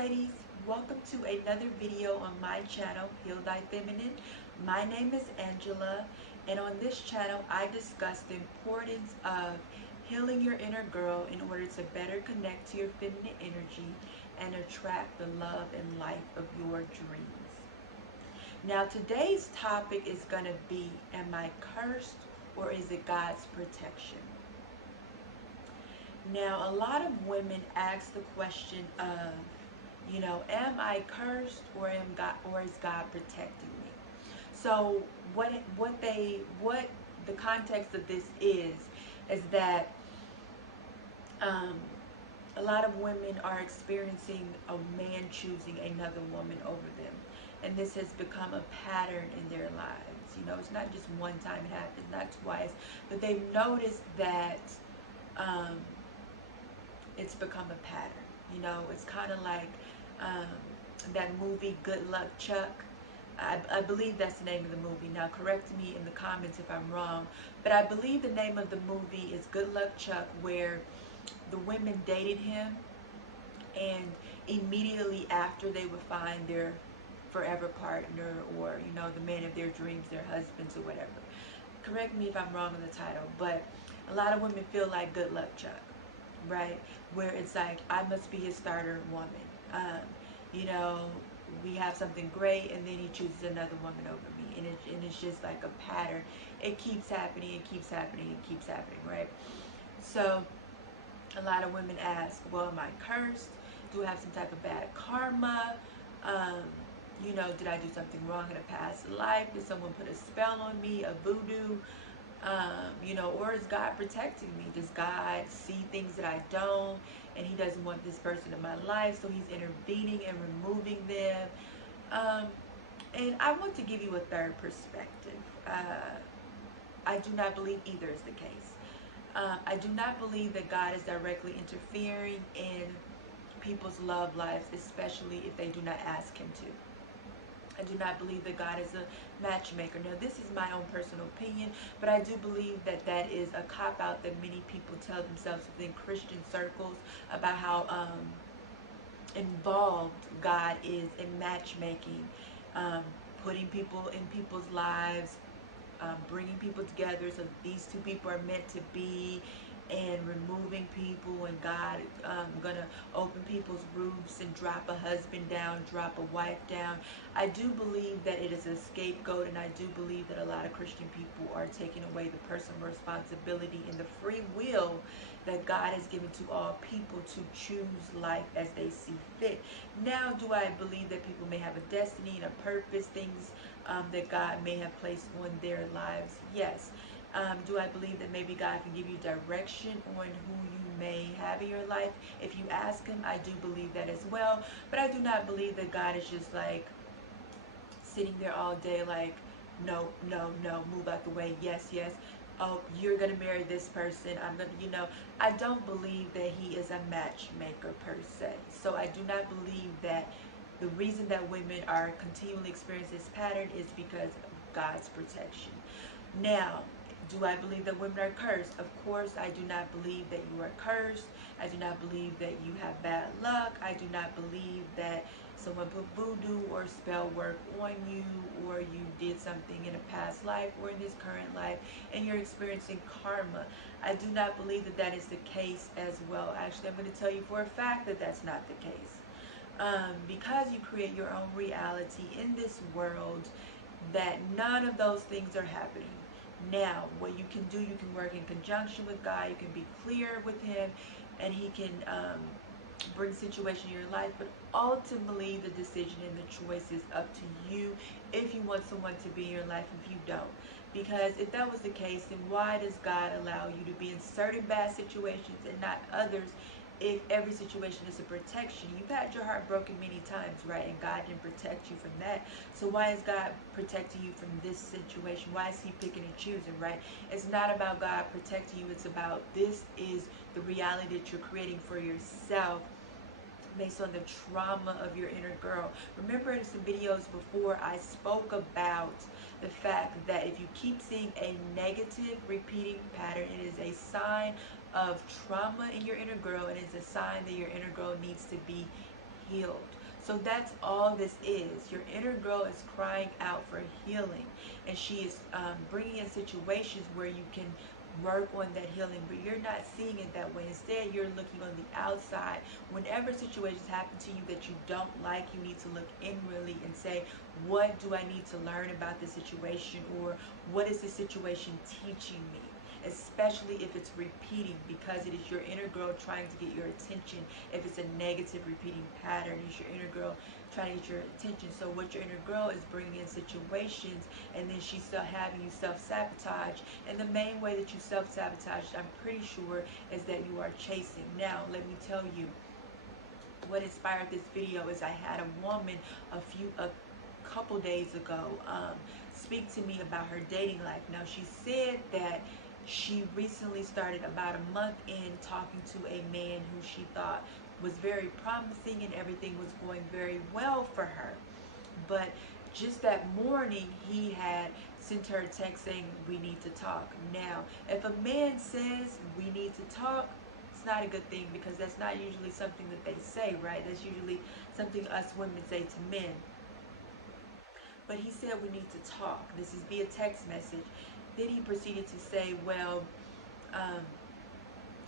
Ladies, welcome to another video on my channel, Heal Thy Feminine. My name is Angela, and on this channel I discuss the importance of healing your inner girl in order to better connect to your feminine energy and attract the love and life of your dreams. Now today's topic is going to be, am I cursed or is it God's protection? Now a lot of women ask the question of, am I cursed or is God protecting me? So what the context of this is that um, a lot of women are experiencing a man choosing another woman over them, and this has become a pattern in their lives. It's not just one time it happens, not twice, but they've noticed that um, it's become a pattern. It's kind of like um, that movie Good Luck Chuck. I believe that's the name of the movie. Now correct me in the comments if I'm wrong, but I believe the name of the movie is Good Luck Chuck, where the women dated him, and immediately after they would find their forever partner, or the man of their dreams, their husbands or whatever. Correct me if I'm wrong on the title, but a lot of women feel like Good Luck Chuck, right? Where it's like, I must be his starter woman. You know, we have something great, and then he chooses another woman over me, and it's just like a pattern. It keeps happening, it keeps happening, it keeps happening, right? So a lot of women ask, well, am I cursed? Do I have some type of bad karma? Um, did I do something wrong in a past life? Did someone put a spell on me, a voodoo? Or is God protecting me? Does God see things that I don't, and he doesn't want this person in my life, so he's intervening and removing them? And I want to give you a third perspective. I do not believe either is the case. I do not believe that God is directly interfering in people's love lives, especially if they do not ask him to. I do not believe that God is a matchmaker. Now, this is my own personal opinion, but I do believe that that is a cop-out that many people tell themselves within Christian circles about how involved God is in matchmaking, um, putting people in people's lives, bringing people together so these two people are meant to be, and removing people, and God gonna open people's roofs and drop a husband down, drop a wife down. I do believe that it is a scapegoat, and I do believe that a lot of Christian people are taking away the personal responsibility and the free will that God has given to all people to choose life as they see fit. Now, do I believe that people may have a destiny and a purpose, things that God may have placed on their lives? Yes. Do I believe that maybe God can give you direction on who you may have in your life? If you ask him, I do believe that as well. But I do not believe that God is just like sitting there all day like, no, no, no, move out the way, yes, yes. Oh, you're going to marry this person. I'm going to, I don't believe that he is a matchmaker per se. So I do not believe that the reason that women are continually experiencing this pattern is because of God's protection. Now, do I believe that women are cursed? Of course, I do not believe that you are cursed. I do not believe that you have bad luck. I do not believe that someone put voodoo or spell work on you, or you did something in a past life or in this current life and you're experiencing karma. I do not believe that that is the case as well. Actually, I'm going to tell you for a fact that that's not the case. Because you create your own reality in this world, that none of those things are happening. Now, what you can do, you can work in conjunction with God, you can be clear with him, and he can bring situation in your life, but ultimately the decision and the choice is up to you if you want someone to be in your life, if you don't. Because if that was the case, then why does God allow you to be in certain bad situations and not others? If every situation is a protection, you've had your heart broken many times, right? And God didn't protect you from that. So why is God protecting you from this situation? Why is he picking and choosing, right? It's not about God protecting you. It's about, this is the reality that you're creating for yourself based on the trauma of your inner girl. Remember in some videos before, I spoke about the fact that if you keep seeing a negative repeating pattern, it is a sign of trauma in your inner girl, and it's a sign that your inner girl needs to be healed. So that's all this is. Your inner girl is crying out for healing, and she is bringing in situations where you can work on that healing, but you're not seeing it that way. Instead, you're looking on the outside. Whenever situations happen to you that you don't like, you need to look inwardly and say, what do I need to learn about this situation, or what is this situation teaching me? Especially if it's repeating, because it is your inner girl trying to get your attention. If it's a negative repeating pattern, it's your inner girl trying to get your attention. So what your inner girl is bringing in situations, and then she's still having you self-sabotage. And the main way that you self-sabotage, I'm pretty sure, is that you are chasing. Now, let me tell you, what inspired this video is I had a woman a couple days ago speak to me about her dating life. Now, she said that she recently started about a month in talking to a man who she thought was very promising and everything was going very well for her. But just that morning, he had sent her a text saying, we need to talk. Now, if a man says we need to talk, it's not a good thing, because that's not usually something that they say, right? That's usually something us women say to men. But he said we need to talk. This is via text message. Then he proceeded to say, well, um,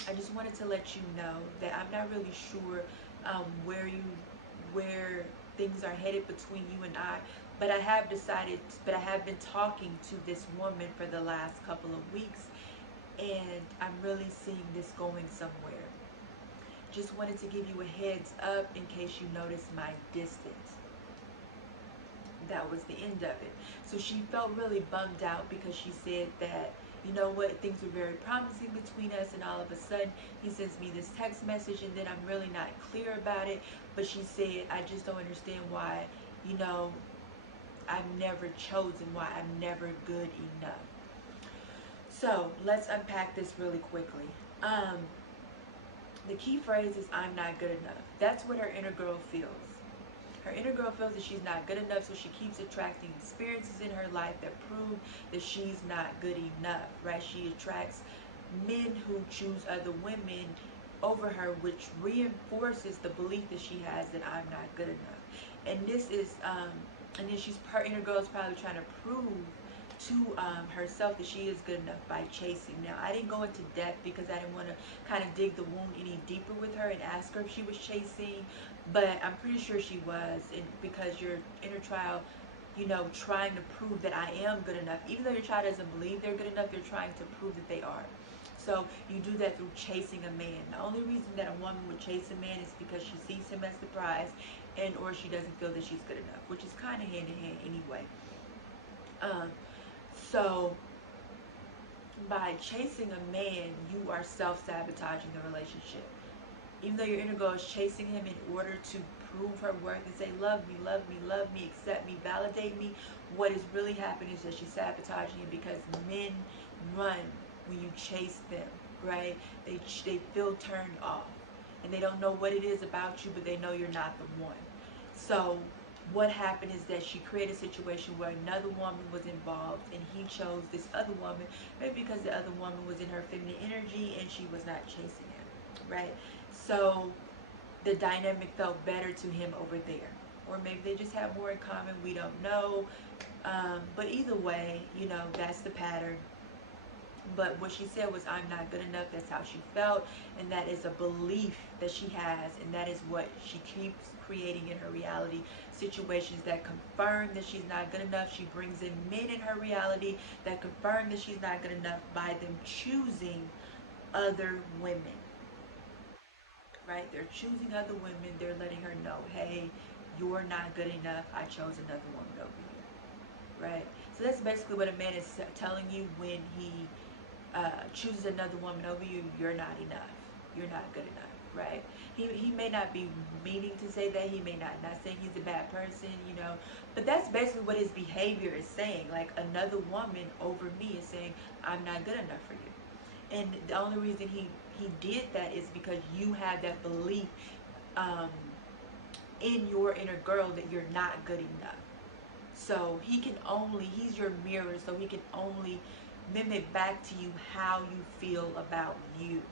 I just wanted to let you know that I'm not really sure where things are headed between you and I, but I have decided, but I have been talking to this woman for the last couple of weeks, and I'm really seeing this going somewhere. Just wanted to give you a heads up in case you notice my distance. That was the end of it. So she felt really bummed out, because she said that, you know what, things were very promising between us, and all of a sudden he sends me this text message, and then I'm really not clear about it. But she said, I just don't understand why, you know, I'm never chosen, why I'm never good enough. So let's unpack this really quickly. The key phrase is, I'm not good enough. That's what her inner girl feels. Her inner girl feels that she's not good enough, so she keeps attracting experiences in her life that prove that she's not good enough, right? She attracts men who choose other women over her, which reinforces the belief that she has that I'm not good enough. And this is, and then her inner girl is probably trying to prove to herself that she is good enough by chasing. Now, I didn't go into depth because I didn't want to kind of dig the wound any deeper with her and ask her if she was chasing, but I'm pretty sure she was, and because your inner child, you know, trying to prove that I am good enough. Even though your child doesn't believe they're good enough, they're trying to prove that they are. So you do that through chasing a man. The only reason that a woman would chase a man is because she sees him as the prize, and or she doesn't feel that she's good enough, which is kind of hand in hand anyway. So by chasing a man, you are self-sabotaging the relationship. Even though your inner girl is chasing him in order to prove her worth and say, love me, love me, love me, accept me, validate me, what is really happening is that she's sabotaging you, because men run when you chase them, right? They feel turned off, and they don't know what it is about you, but they know you're not the one. So what happened is that she created a situation where another woman was involved, and he chose this other woman, maybe because the other woman was in her feminine energy and she was not chasing him, right? So the dynamic felt better to him over there, or maybe they just have more in common, we don't know. But either way, you know, that's the pattern. But what she said was, I'm not good enough. That's how she felt, and that is a belief that she has, and that is what she keeps creating in her reality. Situations that confirm that she's not good enough. She brings in men in her reality that confirm that she's not good enough by them choosing other women, right? They're choosing other women. They're letting her know, hey, you're not good enough. I chose another woman over you, right? So that's basically what a man is telling you when he chooses another woman over you. You're not enough. You're not good enough, right? He may not be meaning to say that. He may not saying he's a bad person, you know. But that's basically what his behavior is saying. Like, another woman over me is saying, I'm not good enough for you. And the only reason he did that is because you have that belief um, in your inner girl that you're not good enough. So he's your mirror, so he can only mimic back to you how you feel about you,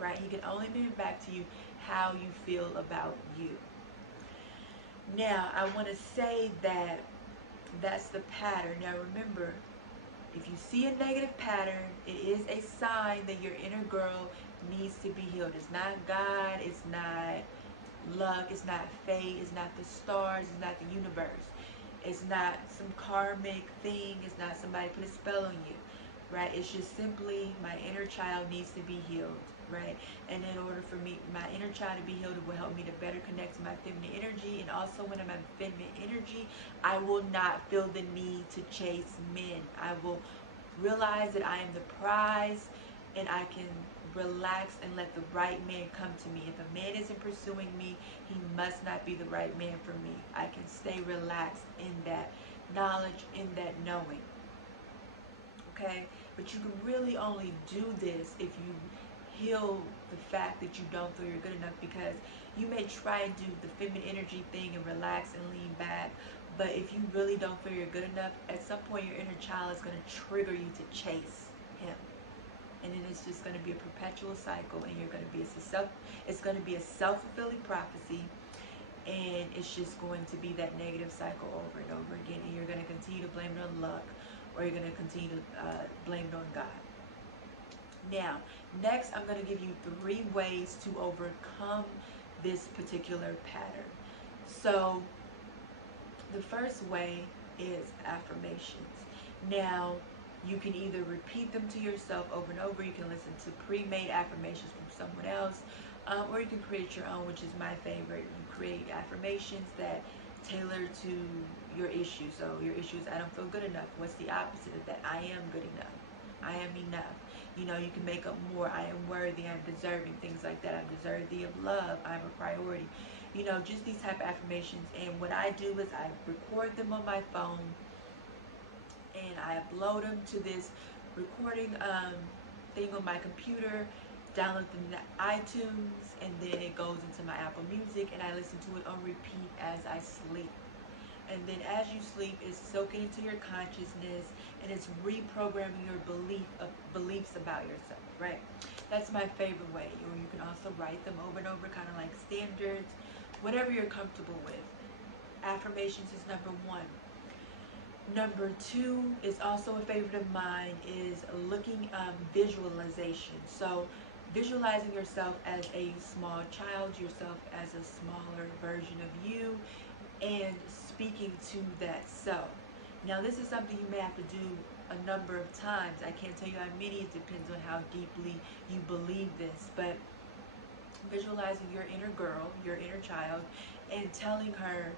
right? He can only mimic back to you how you feel about you. Now, I want to say that that's the pattern. Now, remember, if you see a negative pattern, it is a sign that your inner girl needs to be healed. It's not God, it's not luck, it's not fate, it's not the stars, it's not the universe. It's not some karmic thing, it's not somebody put a spell on you, right? It's just simply my inner child needs to be healed, right? And in order for me, my inner child to be healed, it will help me to better connect to my feminine energy. And also when I'm in feminine energy, I will not feel the need to chase men. I will realize that I am the prize, and I can relax and let the right man come to me. If a man isn't pursuing me, he must not be the right man for me. I can stay relaxed in that knowledge, in that knowing. Okay? But you can really only do this if you heal the fact that you don't feel you're good enough, because you may try and do the feminine energy thing and relax and lean back, but if you really don't feel you're good enough, at some point your inner child is going to trigger you to chase him, and then it's just going to be a perpetual cycle, and you're going to be it's going to be a self-fulfilling prophecy, and it's just going to be that negative cycle over and over again, and you're going to continue to blame it on luck, or you're going to continue to blame it on God. Now, next I'm going to give you 3 ways to overcome this particular pattern. So, the first way is affirmations. Now, you can either repeat them to yourself over and over. You can listen to pre-made affirmations from someone else, or you can create your own, which is my favorite. You create affirmations that tailor to your issue. So your issue is, I don't feel good enough. What's the opposite of that? I am good enough. I am enough. You know, you can make up more. I am worthy. I'm deserving. Things like that. I'm deserving of love. I'm a priority. You know, just these type of affirmations. And what I do is I record them on my phone, and I upload them to this recording thing on my computer, download them to iTunes, and then it goes into my Apple Music, and I listen to it on repeat as I sleep. And then as you sleep, it's soaking into your consciousness, and it's reprogramming your beliefs about yourself, right? That's my favorite way. Or you can also write them over and over, kind of like standards, whatever you're comfortable with. Affirmations is number 1. Number 2 is also a favorite of mine, is looking visualization. So visualizing yourself as a small child, yourself as a smaller version of you, and speaking to that self. Now this is something you may have to do a number of times. I can't tell you how many, it depends on how deeply you believe this, but visualizing your inner girl, your inner child, and telling her,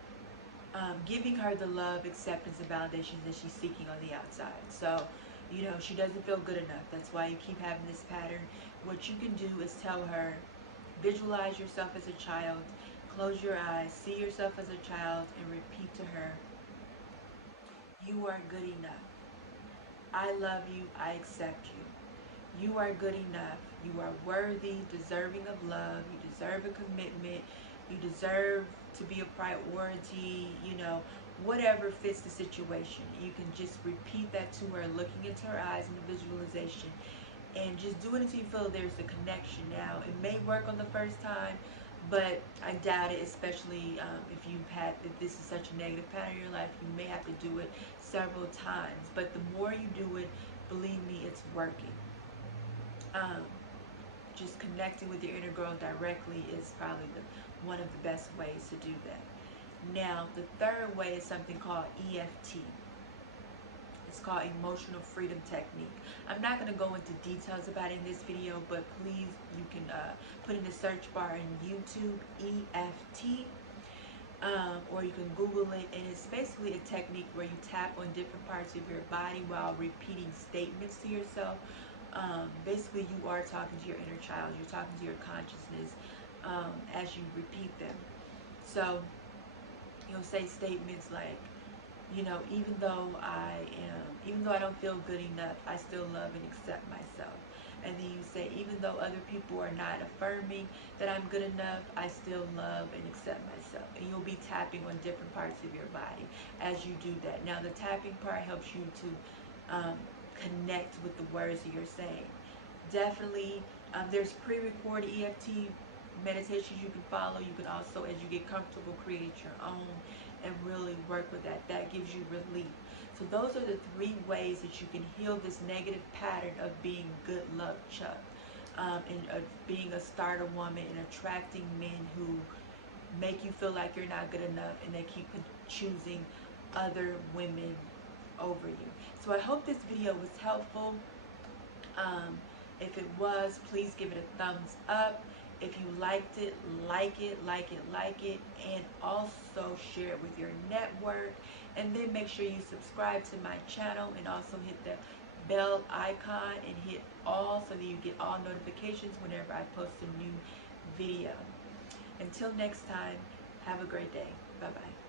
giving her the love, acceptance, and validation that she's seeking on the outside. So, you know, she doesn't feel good enough. That's why you keep having this pattern. What you can do is tell her, visualize yourself as a child, close your eyes, see yourself as a child, and repeat to her, you are good enough. I love you. I accept you. You are good enough. You are worthy, deserving of love. You deserve a commitment. You deserve to be a priority, you know, whatever fits the situation. You can just repeat that to her, looking into her eyes in the visualization, and just do it until you feel there's a connection. Now, it may work on the first time, but I doubt it, especially if this is such a negative pattern in your life, you may have to do it several times. But the more you do it, believe me, it's working. Just connecting with your inner girl directly is probably one of the best ways to do that. Now, the third way is something called EFT. It's called Emotional Freedom Technique. I'm not going to go into details about it in this video, but please, you can put in the search bar in YouTube, EFT, or you can Google it, and it's basically a technique where you tap on different parts of your body while repeating statements to yourself. Basically, you are talking to your inner child. You're talking to your consciousness as you repeat them. So you'll say statements like, you know, even though I don't feel good enough, I still love and accept myself. And then you say, even though other people are not affirming that I'm good enough, I still love and accept myself. And you'll be tapping on different parts of your body as you do that. Now, the tapping part helps you to connect with the words that you're saying. Definitely, there's pre-recorded EFT meditations you can follow. You can also, as you get comfortable, create your own and really work with that. That gives you relief. So those are the 3 ways that you can heal this negative pattern of being good luck Chuck, and being a starter woman and attracting men who make you feel like you're not good enough, and they keep choosing other women over you. So I hope this video was helpful. If it was, please give it a thumbs up. If you liked it, like it, like it, like it, and also share it with your network. And then make sure you subscribe to my channel and also hit the bell icon and hit all so that you get all notifications whenever I post a new video. Until next time, have a great day. Bye-bye.